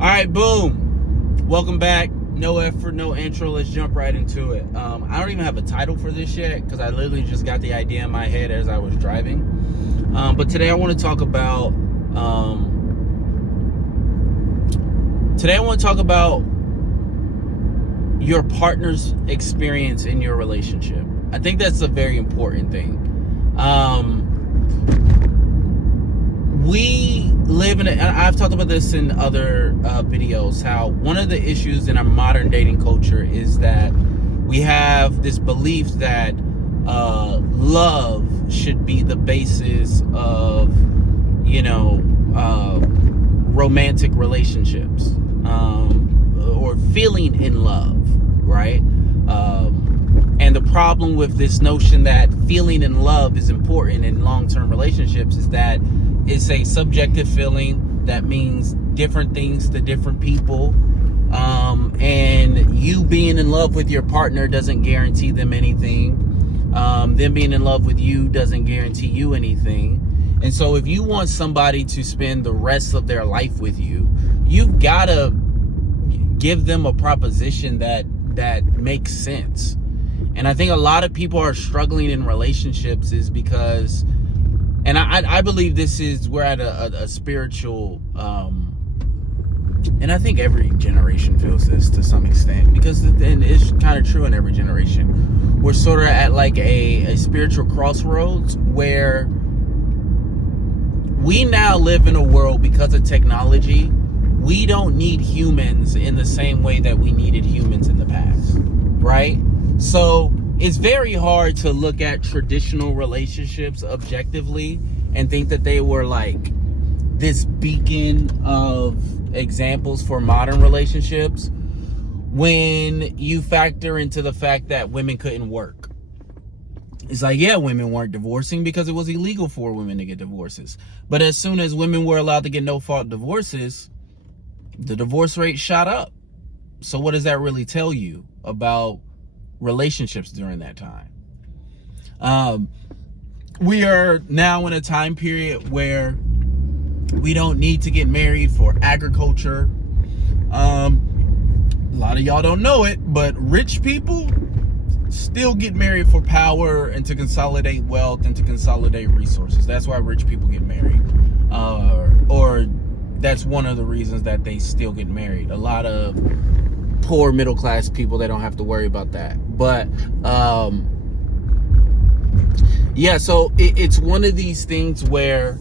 All right, boom. Welcome back. No effort, no intro. Let's jump right into it. I don't even have a title for this yet because I literally just got the idea in my head as I was driving. But today I want to talk about your partner's experience in your relationship. I think that's a very important thing. We live in I've talked about this in other videos, how one of the issues in our modern dating culture is that we have this belief that love should be the basis of, romantic relationships, or feeling in love, right? And the problem with this notion that feeling in love is important in long-term relationships is that it's a subjective feeling that means different things to different people. And you being in love with your partner doesn't guarantee them anything. Them being in love with you doesn't guarantee you anything. And so if you want somebody to spend the rest of their life with you, you've got to give them a proposition that makes sense. And I think a lot of people are struggling in relationships is because, and I believe this is, we're at a spiritual, and I think every generation feels this to some extent, because and it's kind of true in every generation. We're sort of at like a spiritual crossroads where we now live in a world, because of technology, we don't need humans in the same way that we needed humans in the past, right? So it's very hard to look at traditional relationships objectively and think that they were like this beacon of examples for modern relationships when you factor into the fact that women couldn't work. It's like, yeah, women weren't divorcing because it was illegal for women to get divorces. But as soon as women were allowed to get no-fault divorces, the divorce rate shot up. So what does that really tell you about relationships during that time? We are now in a time period where we don't need to get married for agriculture. A lot of y'all don't know it, but rich people still get married for power and to consolidate wealth and to consolidate resources. That's why rich people get married. Or that's one of the reasons that they still get married. A lot of poor middle class people, they don't have to worry about that. But yeah, so it's one of these things where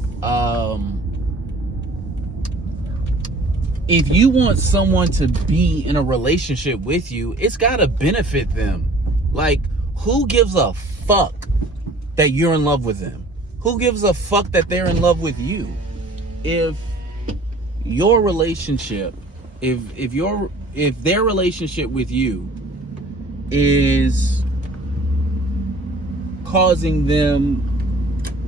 if you want someone to be in a relationship with you, it's got to benefit them. Like, who gives a fuck that you're in love with them? Who gives a fuck that they're in love with you? If your relationship, if their relationship with you is causing them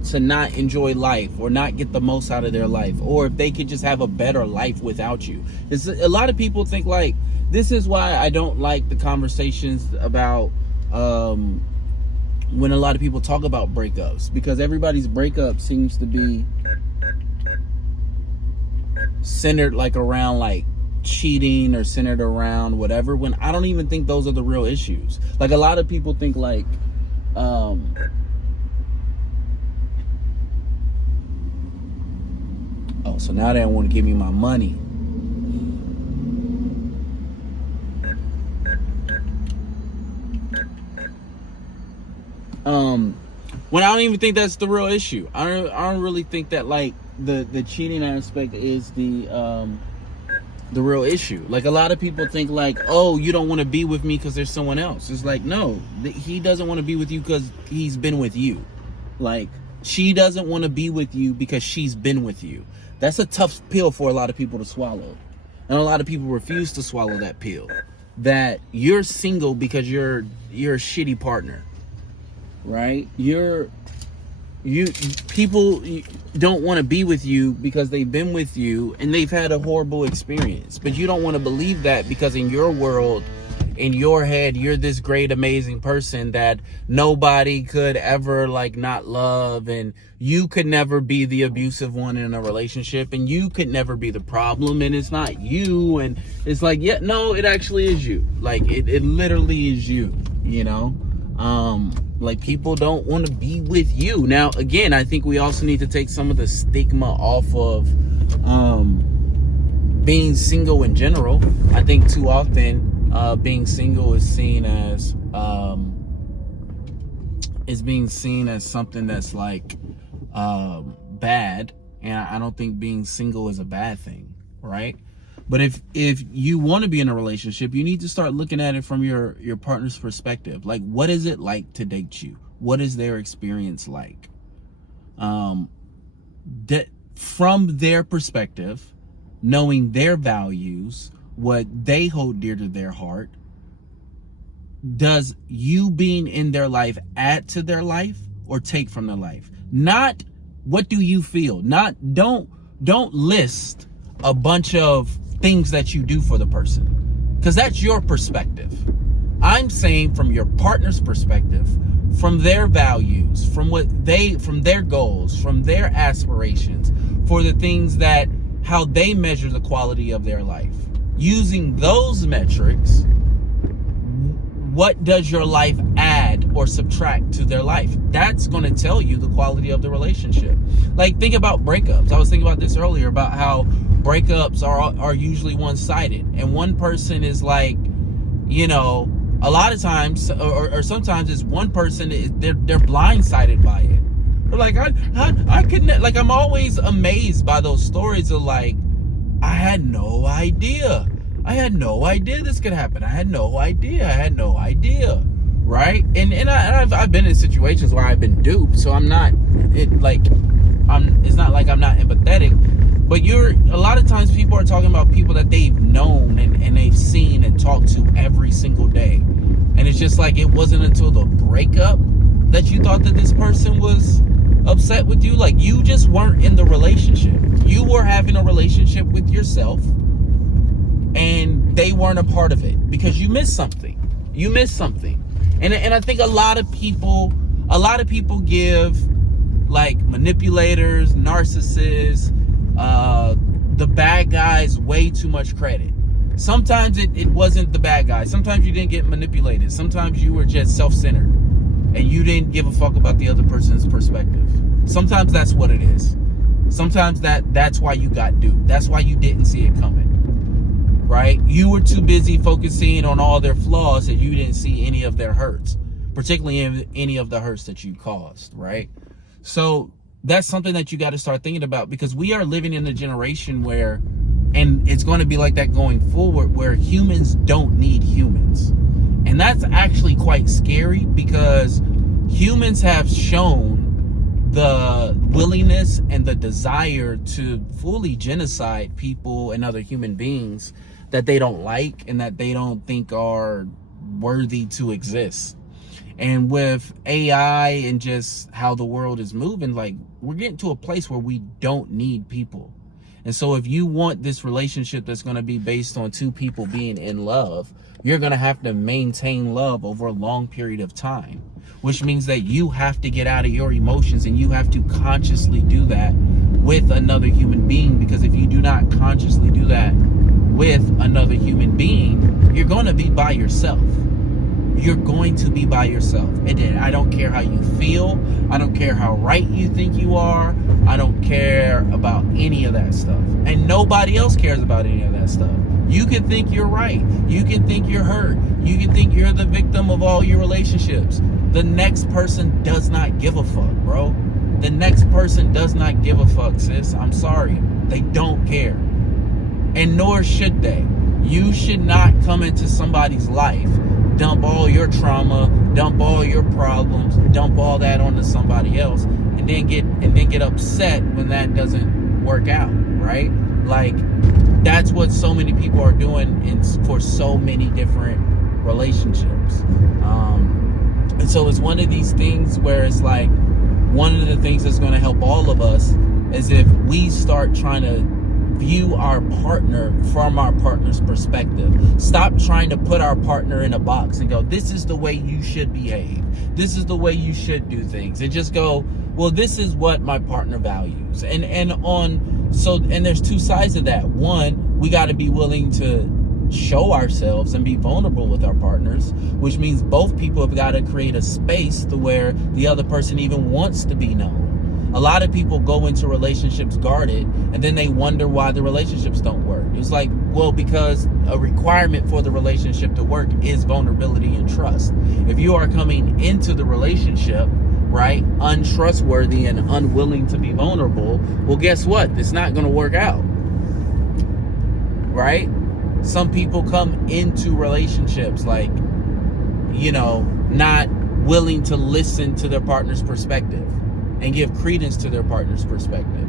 to not enjoy life or not get the most out of their life, or if they could just have a better life without you. A lot of people think, like, this is why I don't like the conversations about when a lot of people talk about breakups, because everybody's breakup seems to be centered like around like cheating or centered around whatever, when I don't even think those are the real issues. Like, a lot of people think like so now they don't want to give me my money. When I don't even think that's the real issue. I don't really think that like the cheating aspect is the real issue. Like, a lot of people think like, oh, you don't want to be with me because there's someone else. It's like, no, he doesn't want to be with you because he's been with you. Like, she doesn't want to be with you because she's been with you. That's a tough pill for a lot of people to swallow. And a lot of people refuse to swallow that pill. That you're single because you're a shitty partner. Right? People don't want to be with you because they've been with you and they've had a horrible experience. But you don't want to believe that because in your world, in your head, you're this great, amazing person that nobody could ever like not love, and you could never be the abusive one in a relationship, and you could never be the problem, and it's not you. And it's like, yeah, no, it actually is you. Like it literally is you, you know? Like people don't want to be with you. Now, again, I think we also need to take some of the stigma off of being single in general. I think too often being single is seen as something that's like bad, and I don't think being single is a bad thing, right? But if you want to be in a relationship, you need to start looking at it from your partner's perspective. Like, what is it like to date you? What is their experience like? That from their perspective, knowing their values, what they hold dear to their heart, does you being in their life add to their life or take from their life? Not what do you feel? Not don't list a bunch of things that you do for the person, because that's your perspective. I'm saying from your partner's perspective, from their values, from their goals, from their aspirations, for the things that how they measure the quality of their life. Using those metrics, what does your life add or subtract to their life? That's going to tell you the quality of the relationship. Like, think about breakups. I was thinking about this earlier, about how breakups are usually one-sided, and one person is like, you know, a lot of times or sometimes it's one person, they're blindsided by it. They're like, I couldn't, like, I'm always amazed by those stories of like, I had no idea this could happen. I had no idea. Right? And I've been in situations where I've been duped, so it's not like I'm not empathetic. But a lot of times people are talking about people that they've known and they've seen and talked to every single day. And it's just like, it wasn't until the breakup that you thought that this person was upset with you. Like, you just weren't in the relationship. You were having a relationship with yourself, and they weren't a part of it because you missed something. And I think a lot of people give like manipulators, narcissists, the bad guys way too much credit. Sometimes it wasn't the bad guy. Sometimes you didn't get manipulated. Sometimes you were just self-centered and you didn't give a fuck about the other person's perspective. Sometimes that's what it is. Sometimes that's why you got duped. That's why you didn't see it coming. Right? You were too busy focusing on all their flaws that you didn't see any of their hurts, particularly any of the hurts that you caused, right? So that's something that you got to start thinking about, because we are living in a generation where, and it's going to be like that going forward, where humans don't need humans. And that's actually quite scary, because humans have shown the willingness and the desire to fully genocide people and other human beings that they don't like and that they don't think are worthy to exist. And with AI and just how the world is moving, like, we're getting to a place where we don't need people. And so if you want this relationship that's going to be based on two people being in love, you're going to have to maintain love over a long period of time, which means that you have to get out of your emotions, and you have to consciously do that with another human being. Because if you do not consciously do that with another human being, you're going to be by yourself. You're going to be by yourself. And I don't care how you feel. I don't care how right you think you are. I don't care about any of that stuff. And nobody else cares about any of that stuff. You can think you're right. You can think you're hurt. You can think you're the victim of all your relationships. The next person does not give a fuck, bro. The next person does not give a fuck, sis. I'm sorry. They don't care. And nor should they. You should not come into somebody's life, dump all your trauma, dump all your problems, dump all that onto somebody else, and then get upset when that doesn't work out, right? Like, that's what so many people are doing for so many different relationships. And so it's one of these things where it's like, one of the things that's going to help all of us is if we start trying to view our partner from our partner's perspective. Stop trying to put our partner in a box and go, this is the way you should behave. This is the way you should do things. And just go, well, this is what my partner values. And there's two sides of that. One, we got to be willing to show ourselves and be vulnerable with our partners, which means both people have got to create a space to where the other person even wants to be known. A lot of people go into relationships guarded, and then they wonder why the relationships don't work. It's like, well, because a requirement for the relationship to work is vulnerability and trust. If you are coming into the relationship, right, untrustworthy and unwilling to be vulnerable, well, guess what? It's not going to work out, right? Some people come into relationships like, not willing to listen to their partner's perspective and give credence to their partner's perspective.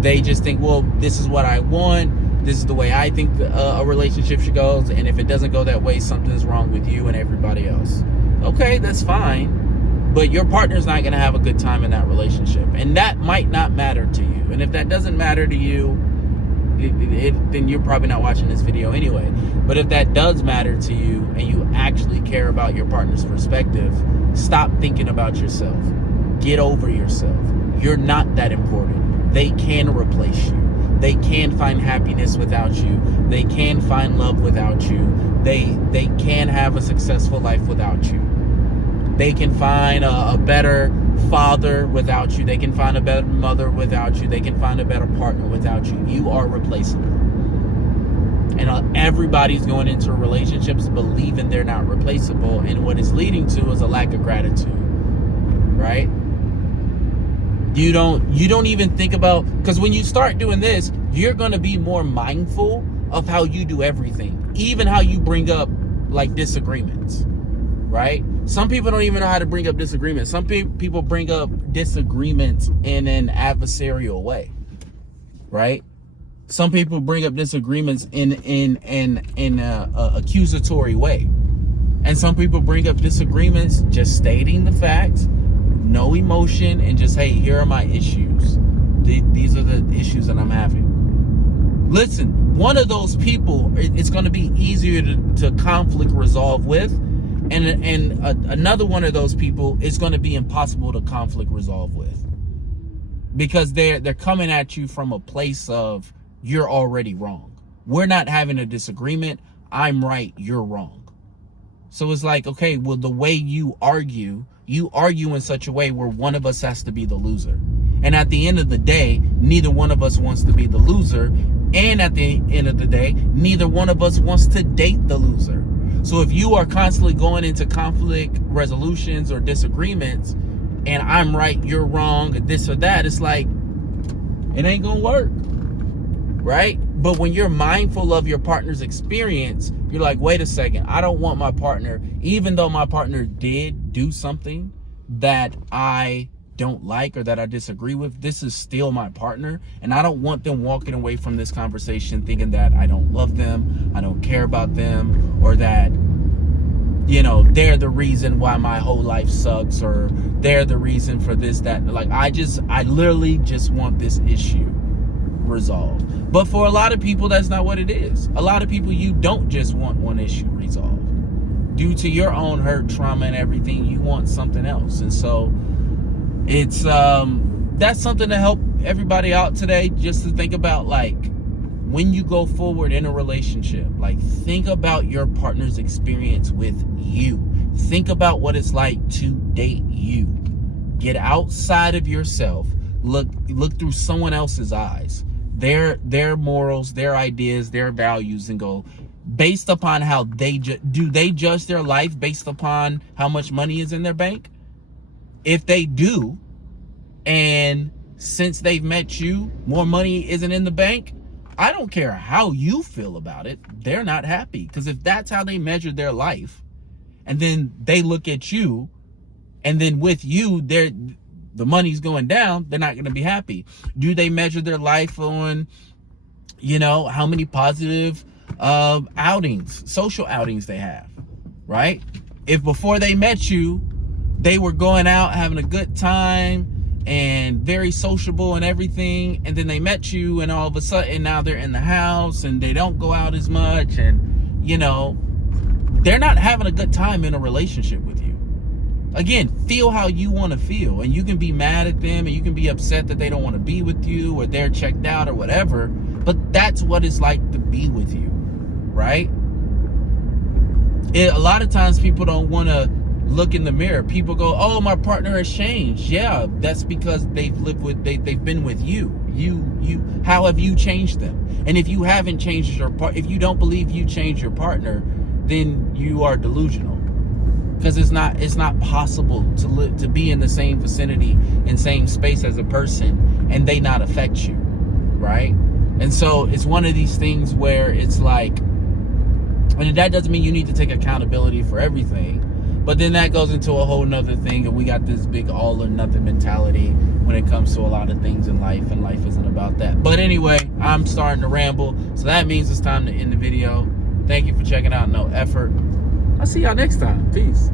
They just think, well, this is what I want. This is the way I think a relationship should go. And if it doesn't go that way, something's wrong with you and everybody else. Okay, that's fine. But your partner's not going to have a good time in that relationship. And that might not matter to you. And if that doesn't matter to you, then you're probably not watching this video anyway. But if that does matter to you and you actually care about your partner's perspective, stop thinking about yourself. Get over yourself. You're not that important. They can replace you. They can find happiness without you. They can find love without you. They can have a successful life without you. They can find a better father without you. They can find a better mother without you. They can find a better partner without you. You are replaceable. And everybody's going into relationships believing they're not replaceable. And what it's leading to is a lack of gratitude, right? You don't even think about, because when you start doing this, you're going to be more mindful of how you do everything, even how you bring up like disagreements, right? Some people don't even know how to bring up disagreements. Some people bring up disagreements in an adversarial way, right? Some people bring up disagreements in a accusatory way. And some people bring up disagreements just stating the facts, no emotion, and just, hey, here are my issues. These are the issues that I'm having. Listen, one of those people, it's going to be easier to conflict resolve with. And another one of those people is going to be impossible to conflict resolve with, because they're coming at you from a place of, you're already wrong. We're not having a disagreement. I'm right. You're wrong. So it's like, okay, well, the way you argue in such a way where one of us has to be the loser. And at the end of the day, neither one of us wants to be the loser. And at the end of the day, neither one of us wants to date the loser. So if you are constantly going into conflict resolutions or disagreements, and I'm right, you're wrong, and this or that, it's like, it ain't gonna work, right? But when you're mindful of your partner's experience, you're like, wait a second, I don't want my partner, even though my partner did do something that I don't like or that I disagree with, this is still my partner, and I don't want them walking away from this conversation thinking that I don't love them, I don't care about them, or that, they're the reason why my whole life sucks, or they're the reason for this, that. Like, I literally just want this issue resolved. But for a lot of people, that's not what it is. A lot of people, you don't just want one issue resolved. Due to your own hurt, trauma, and everything, you want something else. And so it's that's something to help everybody out today, just to think about, like, when you go forward in a relationship, like, think about your partner's experience with you. Think about what it's like to date you. Get outside of yourself. Look through someone else's eyes, their morals, their ideas, their values, and go, based upon how they do they judge their life based upon how much money is in their bank? If they do, and since they've met you, more money isn't in the bank, I don't care how you feel about it, they're not happy. Because if that's how they measure their life, and then they look at you, and then with you, the money's going down, they're not going to be happy. Do they measure their life on, how many positive outings, social outings they have, right? If before they met you, they were going out, having a good time, and very sociable and everything, and then they met you, and all of a sudden now they're in the house and they don't go out as much, and you know, they're not having a good time in a relationship with you. Again, feel how you want to feel, and you can be mad at them, and you can be upset that they don't want to be with you, or they're checked out or whatever, but that's what it's like to be with you, right? A lot of times people don't want to look in the mirror. People go, oh, my partner has changed. Yeah, that's because they've been with you. How have you changed them? And if you haven't changed if you don't believe you changed your partner, then you are delusional. Because it's not possible to be in the same vicinity and same space as a person and they not affect you, right? And so it's one of these things where it's like, and that doesn't mean you need to take accountability for everything, but then that goes into a whole nother thing, and we got this big all or nothing mentality when it comes to a lot of things in life, and life isn't about that. But anyway, I'm starting to ramble, so that means it's time to end the video. Thank you for checking out No Effort. I'll see y'all next time. Peace.